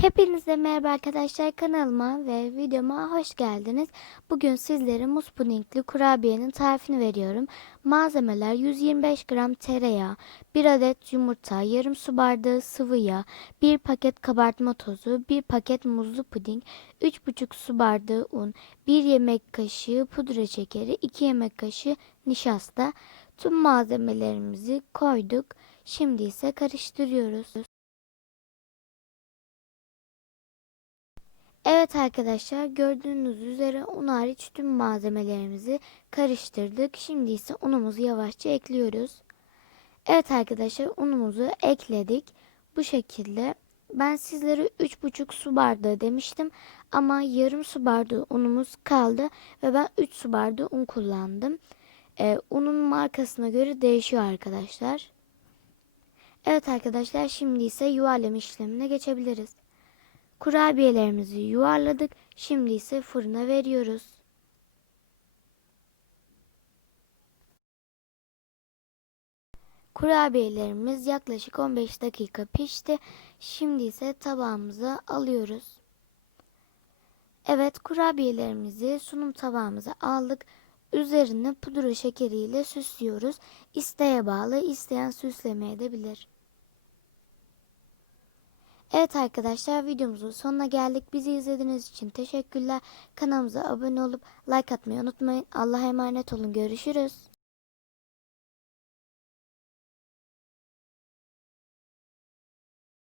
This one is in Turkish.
Hepinize merhaba arkadaşlar kanalıma ve videoma hoş geldiniz. Bugün sizlere muz pudingli kurabiyenin tarifini veriyorum. Malzemeler 125 gram tereyağı, 1 adet yumurta, yarım su bardağı sıvı yağ, 1 paket kabartma tozu, 1 paket muzlu puding, 3,5 su bardağı un, 1 yemek kaşığı pudra şekeri, 2 yemek kaşığı nişasta. Tüm malzemelerimizi koyduk. Şimdi ise karıştırıyoruz. Evet arkadaşlar gördüğünüz üzere un hariç tüm malzemelerimizi karıştırdık. Şimdi ise unumuzu yavaşça ekliyoruz. Evet arkadaşlar unumuzu ekledik. Bu şekilde ben sizlere 3,5 su bardağı demiştim ama yarım su bardağı unumuz kaldı ve ben 3 su bardağı un kullandım. Ee, unun markasına göre değişiyor arkadaşlar. Evet arkadaşlar şimdi ise yuvarlama işlemine geçebiliriz. Kurabiyelerimizi yuvarladık. Şimdi ise fırına veriyoruz. Kurabiyelerimiz yaklaşık 15 dakika pişti. Şimdi ise tabağımıza alıyoruz. Evet kurabiyelerimizi sunum tabağımıza aldık. Üzerine pudra şekeriyle süslüyoruz. İsteğe bağlı isteyen süslemeye de bilir. Evet arkadaşlar videomuzun sonuna geldik. Bizi izlediğiniz için teşekkürler. Kanalımıza abone olup like atmayı unutmayın. Allah'a emanet olun. Görüşürüz.